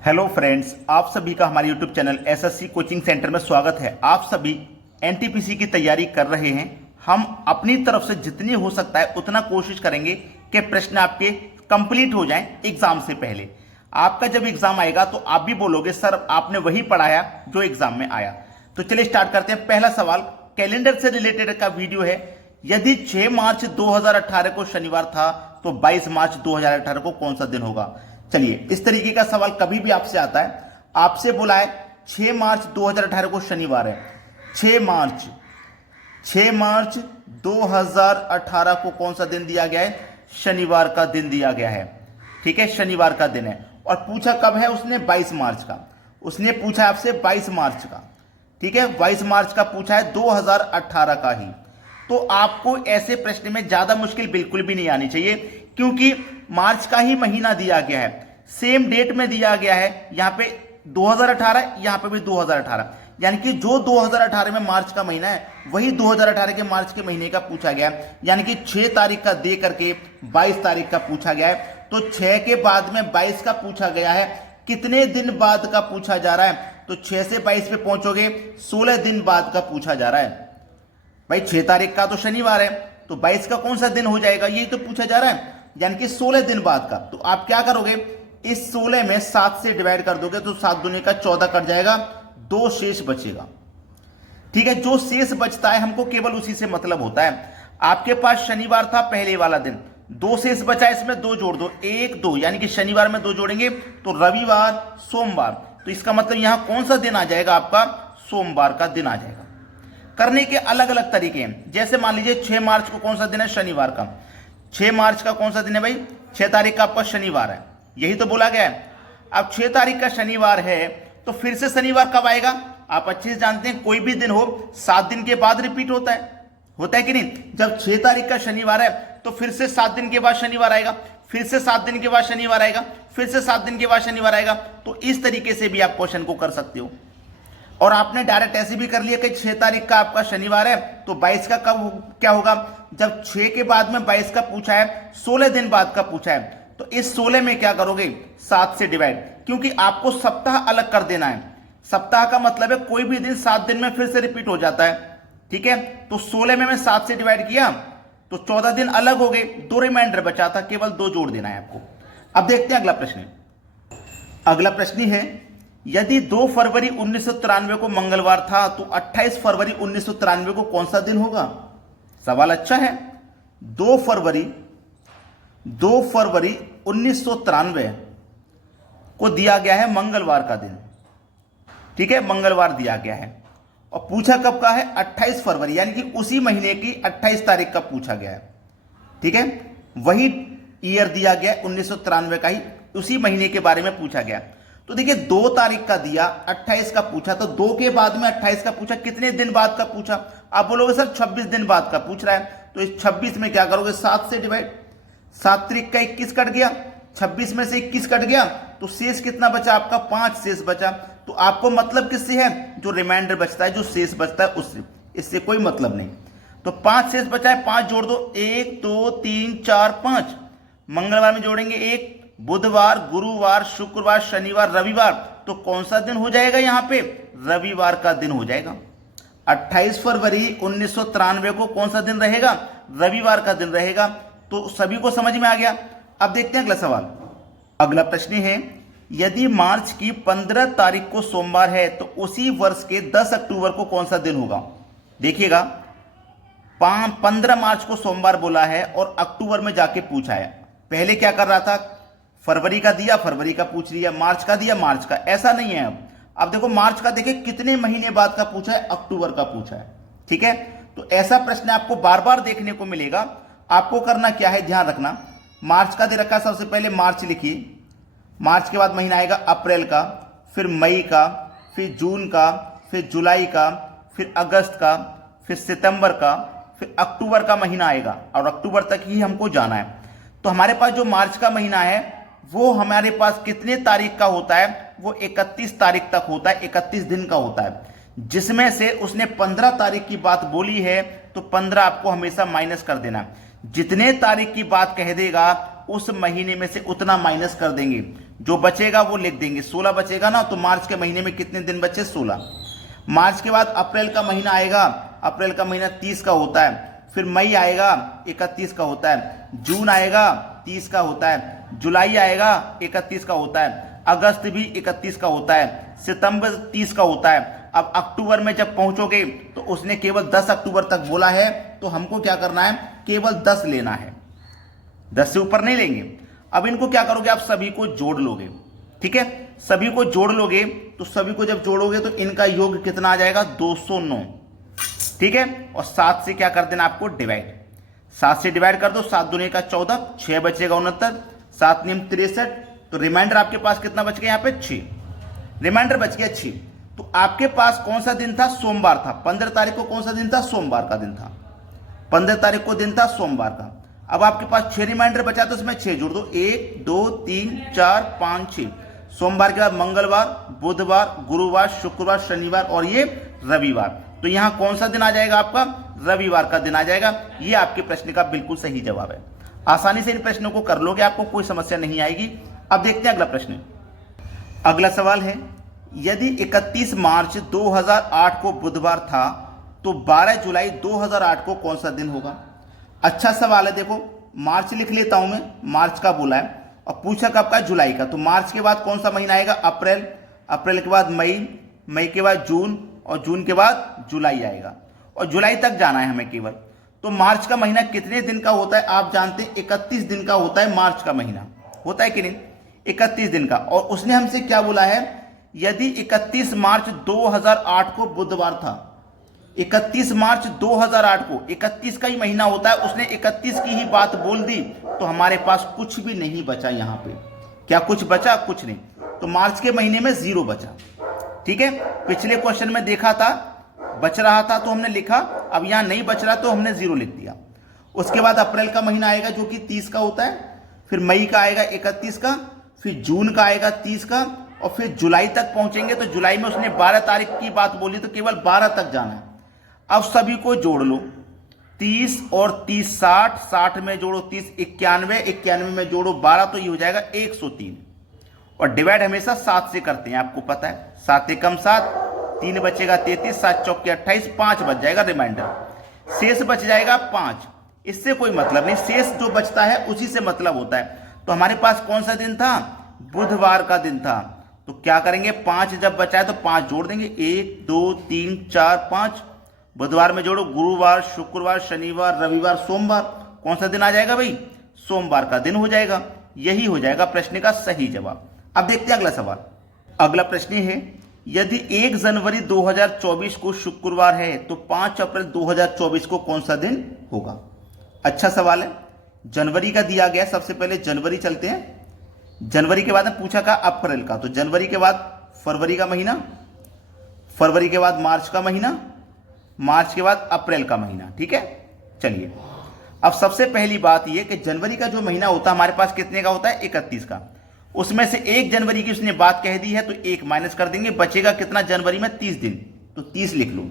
Hello friends, आप सभी का हमारे YouTube channel SSC coaching centre में स्वागत है। आप सभी एनटीपीसी की तैयारी कर रहे हैं। हम अपनी तरफ से जितनी हो सकता है उतना कोशिश करेंगे कि प्रश्न आपके कंप्लीट हो जाएं एग्जाम से पहले। आपका जब एग्जाम आएगा तो आप भी बोलोगे सर आपने वही पढ़ाया जो एग्जाम में आया। तो चलिए स्टार्ट करते हैं। पहला सवाल कैलेंडर से रिलेटेड का वीडियो है। यदि 6 मार्च 2018 को शनिवार था तो 22 मार्च 2018 को कौन सा दिन होगा। चलिए, इस तरीके का सवाल कभी भी आपसे आता है, आपसे बोला है 6 मार्च 2018 को शनिवार है। 6 मार्च 2018 को कौन सा दिन दिया गया है? शनिवार का दिन दिया गया है। ठीक है, शनिवार का दिन है। और पूछा कब है उसने? 22 मार्च का। उसने पूछा आपसे 22 मार्च का। ठीक है, 22 मार्च का पूछा है, 2018 का ही। तो आपको ऐसे प्रश्न में ज्यादा मुश्किल बिल्कुल भी नहीं आनी चाहिए, क्योंकि मार्च का ही महीना दिया गया है, सेम डेट में दिया गया है। यहां पे 2018, यहां पे भी 2018, यानी कि जो 2018 में मार्च का महीना है वही 2018 के मार्च के महीने का पूछा गया है। यानी कि 6 तारीख का दे करके 22 तारीख का पूछा गया है। तो 6 के बाद में 22 का पूछा गया है। कितने दिन बाद का पूछा जा रहा है? तो 6 से 22 पे पहुंचोगे, 16 दिन बाद का पूछा जा रहा है। भाई 6 तारीख का तो शनिवार है, तो 22 का कौन सा दिन हो जाएगा, यही तो पूछा जा रहा है, यानी कि 16 दिन बाद का। तो आप क्या करोगे, इस 16 में 7 से डिवाइड कर दोगे तो 7 दूनी का 14 कट जाएगा, 2 शेष बचेगा। ठीक है, जो शेष बचता है हमको केवल उसी से मतलब होता है। आपके पास शनिवार था पहले वाला दिन, 2 शेष बचा, इसमें 2 जोड़ दो, 1 2, यानी कि शनिवार में 2 जोड़ेंगे तो रविवार सोमवार। तो इसका मतलब यहां कौन सा दिन आ जाएगा आपका? सोमवार का दिन आ जाएगा। करने के अलग अलग तरीके हैं। जैसे मान लीजिए 6 मार्च को कौन सा दिन है? शनिवार का। 6 मार्च का कौन सा दिन है भाई? 6 तारीख का आपका शनिवार है, यही तो बोला गया है। अब 6 तारीख का शनिवार है तो फिर से शनिवार कब आएगा? आप अच्छे से जानते हैं, कोई भी दिन हो 7 दिन के बाद रिपीट होता है कि नहीं? जब 6 तारीख का शनिवार है तो फिर से 7 दिन के बाद शनिवार आएगा, फिर से 7 दिन के बाद शनिवार आएगा, फिर से 7 दिन के बाद शनिवार आएगा। तो इस तरीके से भी आप क्वेश्चन को कर सकते हो। और आपने डायरेक्ट ऐसे भी कर लिया कि 6 तारीख का आपका शनिवार है तो 22 का कब क्या होगा? जब 6 के बाद में 22 का पूछा है, 16 दिन बाद का पूछा है, तो इस 16 में क्या करोगे? 7 से डिवाइड, क्योंकि आपको सप्ताह अलग कर देना है। सप्ताह का मतलब है कोई भी दिन 7 दिन में फिर से रिपीट हो जाता है। ठीक है, तो 16 में मैं 7 से डिवाइड किया तो 14 दिन अलग हो गए, 2 रिमाइंडर बचा था, केवल 2 जोड़ देना है आपको। अब देखते हैं अगला प्रश्न। अगला प्रश्न है, यदि 2 फरवरी 1993 को मंगलवार था तो 28 फरवरी 1993 को कौन सा दिन होगा? सवाल अच्छा है। 2 फरवरी 1993 को दिया गया है मंगलवार का दिन। ठीक है, मंगलवार दिया गया है और पूछा कब का है? 28 फरवरी, यानी कि उसी महीने की 28 तारीख का पूछा गया है। ठीक है, वही ईयर दिया गया 1993 का ही, उसी महीने के बारे में पूछा गया। तो देखिए 2 तारीख का दिया, 28 का पूछा, तो 2 के बाद में 28 का पूछा, कितने दिन बाद का पूछा? आप बोलोगे सर 26 दिन बाद का पूछ रहा है, तो इस 26 में क्या करोगे? 7 से डिवाइड, 7 तारीख का 21 कट गया, 26 में से 21 कट गया तो शेष कितना बचा आपका? 5 शेष बचा। तो आपको मतलब किससे है? जो रिमाइंडर बचता है, जो शेष बचता है उससे, इससे कोई मतलब नहीं। तो 5 शेष बचा है, 5 जोड़ दो, 1 2 3 4 5, मंगलवार में जोड़ेंगे 1, बुधवार, गुरुवार, शुक्रवार, शनिवार, रविवार, तो कौन सा दिन हो जाएगा? यहां पे रविवार का दिन हो जाएगा। 28 फरवरी 1993 को कौन सा दिन रहेगा? रविवार का दिन रहेगा। तो सभी को समझ में आ गया। अब देखते हैं अगला सवाल। अगला प्रश्न है, यदि मार्च की 15 तारीख को सोमवार है तो उसी वर्ष के 10 अक्टूबर को कौन सा दिन होगा? देखिएगा, 15 मार्च को सोमवार बोला है और अक्टूबर में जाके पूछा है। पहले क्या कर रहा था? फरवरी का दिया, फरवरी का पूछ लिया, मार्च का दिया, मार्च का। ऐसा नहीं है। अब देखो मार्च का देखिए कितने महीने बाद का पूछा है, अक्टूबर का पूछा है। ठीक है, तो ऐसा प्रश्न आपको बार बार देखने को मिलेगा। आपको करना क्या है, ध्यान रखना। मार्च का दे रखा, सबसे पहले मार्च लिखिए, मार्च के बाद महीना आएगा अप्रैल का, फिर मई का, फिर जून का, फिर जुलाई का, फिर अगस्त का, फिर सितंबर का, फिर अक्टूबर का महीना आएगा और अक्टूबर तक ही हमको जाना है। तो हमारे पास जो मार्च का महीना है वो हमारे पास कितने तारीख का होता है? वो 31 तारीख तक होता है, 31 दिन का होता है, जिसमें से उसने 15 तारीख की बात बोली है तो 15 आपको हमेशा माइनस कर देना। जितने तारीख की बात कह देगा उस महीने में से उतना माइनस कर देंगे। जो बचेगा वो लिख देंगे। 16 बचेगा ना, तो मार्च के महीने में कितने दिन बचे? 16। मार्च के बाद अप्रैल का महीना आएगा, अप्रैल का महीना 30 का होता है। फिर मई आएगा 31 का होता है। जून आएगा 30 का होता है। जुलाई आएगा 31 का होता है। अगस्त भी 31 का होता है। सितंबर 30 का होता है। अब अक्टूबर में जब पहुंचोगे तो उसने केवल 10 अक्टूबर तक बोला है, तो हमको क्या करना है? केवल 10 लेना है, 10 से ऊपर नहीं लेंगे। अब इनको क्या करोगे? आप सभी को जोड़ लोगे, ठीक है? सभी को जोड़ लोगे तो सभी को जब जोड़ोगे तो इनका योग कितना आ जाएगा? 209, ठीक है? और 7 से क्या कर देना आपको? डिवाइड। 7 से डिवाइड कर दो, 7 दूनी का 14, 6 बचेगा 69, 7 नियम 63। तो रिमाइंडर आपके पास कितना बच गया? यहाँ पे 6 रिमाइंडर बच गया 6। तो आपके पास कौन सा दिन था? सोमवार था। 15 तारीख को कौन सा दिन था? सोमवार का दिन था। 15 तारीख को दिन था सोमवार का। अब आपके पास 6 रिमाइंडर बचा तो उसमें 6 जोड़ दो। 1 2 3 4 5 6। सोमवार के बाद मंगलवार, बुधवार, गुरुवार, शुक्रवार, शनिवार और ये रविवार। तो यहां कौन सा दिन आ जाएगा आपका? रविवार का दिन आ जाएगा। ये आपके प्रश्न का बिल्कुल सही जवाब है। आसानी से इन प्रश्नों को कर लोगे, आपको कोई समस्या नहीं आएगी। अब देखते हैं अगला प्रश्न। अगला सवाल है, यदि 31 मार्च 2008 को बुधवार था तो 12 जुलाई 2008 को कौन सा दिन होगा? अच्छा सवाल है। देखो, मार्च लिख लेता हूं मैं, मार्च का बोला है, और पूछा कब का? जुलाई का। तो मार्च के बाद कौन सा महीना आएगा? अप्रैल। अप्रैल के बाद मई, मई के बाद जून, और जून के बाद जुलाई आएगा। और जुलाई तक जाना है हमें केवल। तो मार्च का महीना कितने दिन का होता है? आप जानते हैं 31 दिन का होता है मार्च का महीना, होता है कि नहीं? 31 दिन का। और उसने हमसे क्या बोला है? यदि 31 मार्च 2008 को बुधवार था, 31 मार्च 2008 को 31 का ही महीना होता है, उसने 31 की ही बात बोल दी, तो हमारे पास कुछ भी नहीं बचा। यहां पे क्या कुछ बचा? कुछ नहीं। तो मार्च के महीने में 0 बचा, ठीक है? पिछले क्वेश्चन में देखा था बच रहा था तो हमने लिखा, अब यहां नहीं बच रहा तो हमने 0 लिख दिया। उसके बाद अप्रैल का महीना आएगा जो कि 30 का होता है। फिर मई का आएगा 31 का। फिर जून का आएगा 30 का। और फिर जुलाई तक पहुंचेंगे तो जुलाई में उसने 12 तारीख की बात बोली, तो केवल 12 तक जाना है। अब सभी को जोड़ लो। 30 और 30 60, 60 में जोड़ो 30 91, 91 में जोड़ो 12, तो ये हो जाएगा 103। और डिवाइड हमेशा 7 से करते हैं, आपको पता है। 7 एकम 7, 3 बचेगा 33, 7 चौके 28, 5 बच जाएगा रिमाइंडर। शेष बच जाएगा 5। इससे कोई मतलब नहीं, शेष जो बचता है उसी से मतलब होता है। तो हमारे पास कौन सा दिन था? बुधवार का दिन था। तो क्या करेंगे? 5 जब बचा है तो 5 जोड़ देंगे। 1 2 3 4 5। बुधवार में जोड़ो गुरुवार, शुक्रवार, शनिवार, रविवार, सोमवार। कौन सा दिन आ जाएगा भाई? सोमवार का दिन हो जाएगा। यही हो जाएगा प्रश्न का सही जवाब। अब देखते हैं अगला सवाल। अगला प्रश्न है, यदि 1 जनवरी 2024 को शुक्रवार है तो 5 अप्रैल 2024 को कौन सा दिन होगा? अच्छा सवाल है। जनवरी का दिया गया, सबसे पहले जनवरी चलते हैं। जनवरी के बाद में पूछा का अप्रैल का, तो जनवरी के बाद फरवरी का महीना, फरवरी के बाद मार्च का महीना, मार्च के बाद अप्रैल का महीना, ठीक है? चलिए, अब सबसे पहली बात यह कि जनवरी का जो महीना होता है हमारे पास कितने का होता है? 31 का। उसमें से 1 जनवरी की उसने बात कह दी है तो 1 माइनस कर देंगे, बचेगा कितना जनवरी में? 30 दिन, तो 30 लिख लो।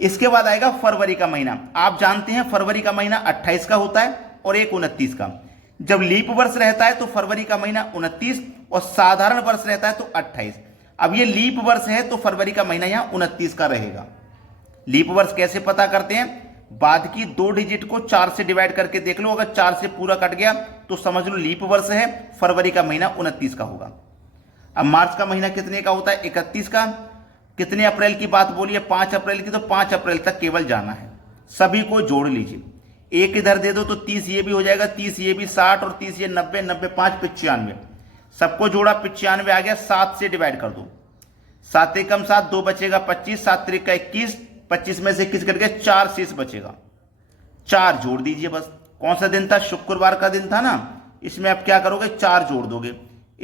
इसके बाद आएगा फरवरी का महीना। आप जानते हैं फरवरी का महीना 28 का होता है और एक 29 का। जब लीप वर्ष रहता है तो फरवरी का महीना 29 और साधारण वर्ष रहता है तो 28। अब ये लीप वर्ष है तो फरवरी का महीना यहां 29 का रहेगा। लीप वर्ष कैसे पता करते हैं? बाद की 2 डिजिट को 4 से डिवाइड करके देख लो, अगर 4 से पूरा कट गया तो समझ लो लीप वर्ष है, फरवरी का महीना 29 का होगा। अब मार्च का महीना कितने का होता है? 31 का। कितने अप्रैल की बात बोली है? 5 अप्रैल की, तो 5 अप्रैल तक केवल जाना है। सभी को जोड़ लीजिए। 1 इधर दे दो तो 30 ये भी हो जाएगा, 30 ये भी, 60 और 30 ये 90, 90 5 95। सबको जोड़ा 95 आ गया। 7 से डिवाइड कर दो। 7 एकम 7, 2 बचेगा 25, 7 त्रिक का 21, 25 में से 21 करके 4 शेष बचेगा। 4 जोड़ दीजिए बस। कौन सा दिन था? शुक्रवार का दिन था ना। इसमें आप क्या करोगे? 4 जोड़ दोगे।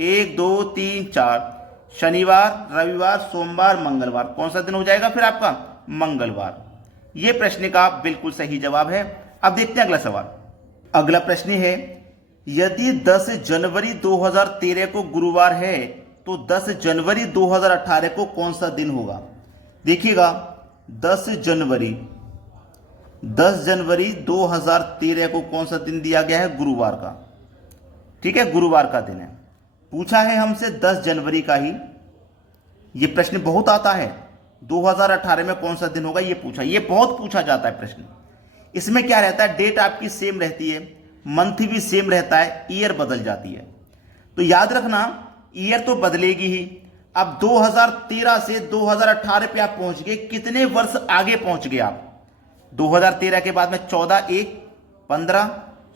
1 2 3 4। शनिवार, रविवार, सोमवार, मंगलवार। कौन सा दिन हो जाएगा फिर आपका? मंगलवार। यह प्रश्न का बिल्कुल सही जवाब है। अब देखते हैं अगला सवाल। अगला प्रश्न है, यदि 10 जनवरी 2013 को गुरुवार है तो 10 जनवरी 2018 को कौन सा दिन होगा? देखिएगा, 10 जनवरी 2013 को कौन सा दिन दिया गया है? गुरुवार का, ठीक है? गुरुवार का दिन है। पूछा है हमसे 10 जनवरी का ही, ये प्रश्न बहुत आता है। 2018 में कौन सा दिन होगा ये पूछा, ये बहुत पूछा जाता है प्रश्न। इसमें क्या रहता है, डेट आपकी सेम रहती है, मंथ भी सेम रहता है, ईयर बदल जाती है। तो याद रखना ईयर तो बदलेगी ही। अब 2013 से 2018 पे आप पहुंच गए, कितने वर्ष आगे पहुंच गए आप? 2013 के बाद में 14, 1, 15,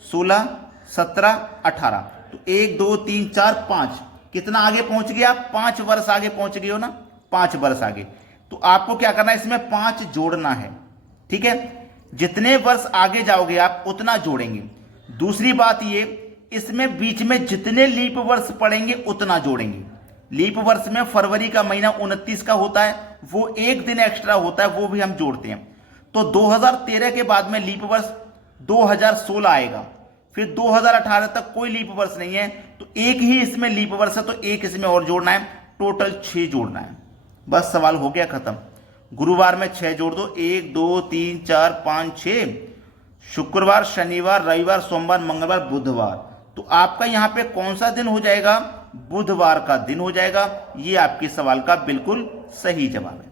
16, 17, 18, तो 1, 2, 3, 4, 5, कितना आगे पहुंच गए आप? 5 वर्ष आगे पहुंच गए हो ना, 5 वर्ष आगे। तो आपको क्या करना है, इसमें 5 जोड़ना है। ठीक है, जितने वर्ष आगे जाओगे आप उतना जोड़ेंगे। दूसरी बात ये, इसमें बीच में जितने लीप वर्ष पड़ेंगे उतना जोड़ेंगे। लीप वर्ष में फरवरी का महीना 29 का होता है, वो एक दिन एक्स्ट्रा होता है, वो भी हम जोड़ते हैं। तो 2013 के बाद में लीप वर्ष 2016 आएगा, फिर 2018 तक कोई लीप वर्ष नहीं है, तो एक ही इसमें लीप वर्ष है, तो एक इसमें और जोड़ना है, टोटल 6 जोड़ना है। बस सवाल हो गया खत्म। गुरुवार में 6 जोड़ दो, 1, 2, 3, 4, 5, 6, शुक्रवार, शनिवार, रविवार, सोमवार, मंगलवार, बुधवार। तो आपका यहां पे कौन सा दिन हो जाएगा? बुधवार का दिन हो जाएगा। ये आपके सवाल का बिल्कुल सही जवाब है।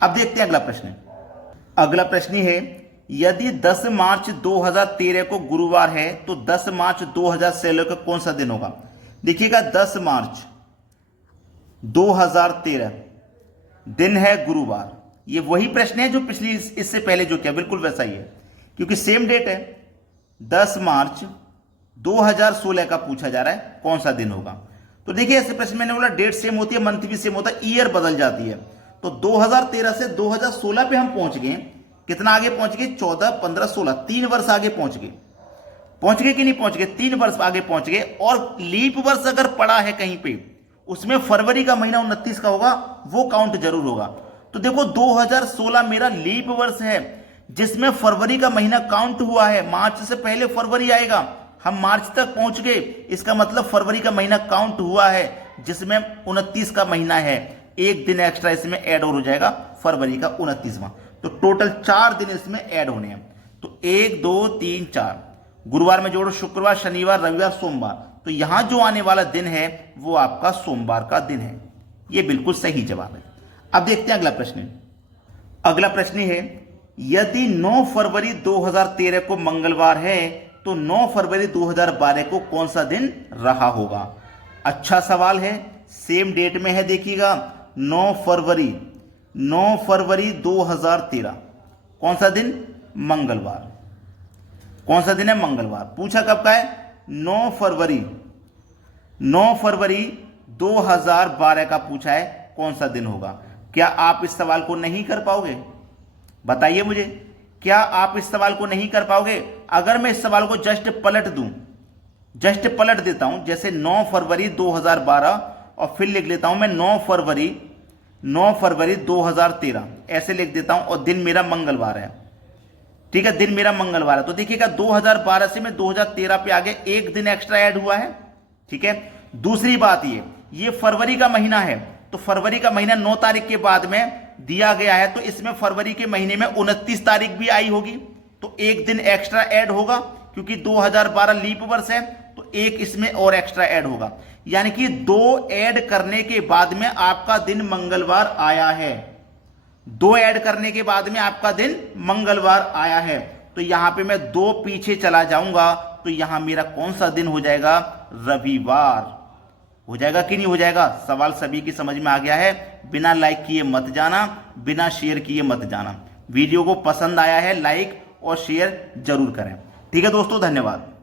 अब देखते हैं अगला प्रश्न। अगला प्रश्न है, यदि 10 मार्च 2013 को गुरुवार है तो 10 मार्च 2016 का कौन सा दिन होगा? देखिएगा 10 मार्च 2013 दिन है गुरुवार। ये वही प्रश्न है जो पिछली इससे पहले जो किया, बिल्कुल वैसा ही है, क्योंकि सेम डेट है। 10 मार्च 2016 का पूछा जा रहा है कौन सा दिन होगा। तो देखिए ऐसे प्रश्न मैंने बोला डेट सेम होती है, मंथ भी सेम होता है, ईयर बदल जाती है। तो 2013 से 2016 पे हम पहुंच गए। कितना आगे पहुंच गए? 14, 15, 16, 3 वर्ष आगे पहुंच गए। पहुंच गए कि नहीं पहुंच गए? 3 वर्ष आगे पहुंच गए। और लीप वर्ष अगर पड़ा है कहीं पे, उसमें फरवरी का महीना 29 का होगा, वो काउंट जरूर होगा। तो देखो 2016 मेरा लीप वर्ष है, जिसमें फरवरी का महीना काउंट हुआ है। मार्च से पहले फरवरी आएगा, हम मार्च तक पहुंच गए, इसका मतलब फरवरी का महीना काउंट हुआ है, जिसमें 29 का महीना है। एक दिन एक्स्ट्रा इसमें ऐड और हो जाएगा, फरवरी का 29वां। तो टोटल 4 दिन इसमें ऐड होने हैं। तो 1, 2, 3, 4 गुरुवार में जोड़ो, शुक्रवार, शनिवार, रविवार, सोमवार। तो यहां जो आने वाला दिन है वो आपका सोमवार का दिन है। ये बिल्कुल सही जवाब है। अब देखते हैं अगला प्रश्न। अगला प्रश्न है, यदि 9 फरवरी 2013 को मंगलवार है तो 9 फरवरी 2012 को कौन सा दिन रहा होगा? अच्छा सवाल है, सेम डेट में है। देखिएगा 9 फरवरी 2013 कौन सा दिन? मंगलवार। कौन सा दिन है? मंगलवार। पूछा कब का है? 9 फरवरी 2012 का पूछा है, कौन सा दिन होगा? क्या आप इस सवाल को नहीं कर पाओगे? बताइए मुझे, क्या आप इस सवाल को नहीं कर पाओगे? अगर मैं इस सवाल को जस्ट पलट दूं, जस्ट पलट देता हूं, जैसे 9 फरवरी 2012 और फिर लिख लेता हूं मैं 9 फरवरी 2013 ऐसे लिख देता हूं, और दिन मेरा मंगलवार है। ठीक है, दिन मेरा मंगलवार है। तो देखिएगा 2012 से मैं 2013 पे आगे एक दिन एक्स्ट्रा ऐड हुआ है। ठीक है, दूसरी बात ये फरवरी का महीना है, तो फरवरी का महीना 9 तारीख के बाद में दिया गया है, तो इसमें फरवरी के महीने में 29 तारीख भी आई होगी, तो एक दिन एक्स्ट्रा ऐड होगा, क्योंकि 2012 लीप वर्ष है, तो एक इसमें और एक्स्ट्रा ऐड होगा। यानी कि 2 ऐड करने के बाद में आपका दिन मंगलवार आया है। 2 ऐड करने के बाद में आपका दिन मंगलवार आया है। तो यहां पे मैं 2 पीछे चला जाऊंगा, तो यहां मेरा कौन सा दिन हो जाएगा? रविवार हो जाएगा कि नहीं हो जाएगा? सवाल सभी की समझ में आ गया है। बिना लाइक किए मत जाना, बिना शेयर किए मत जाना। वीडियो को पसंद आया है लाइक और शेयर जरूर करें। ठीक है दोस्तों, धन्यवाद।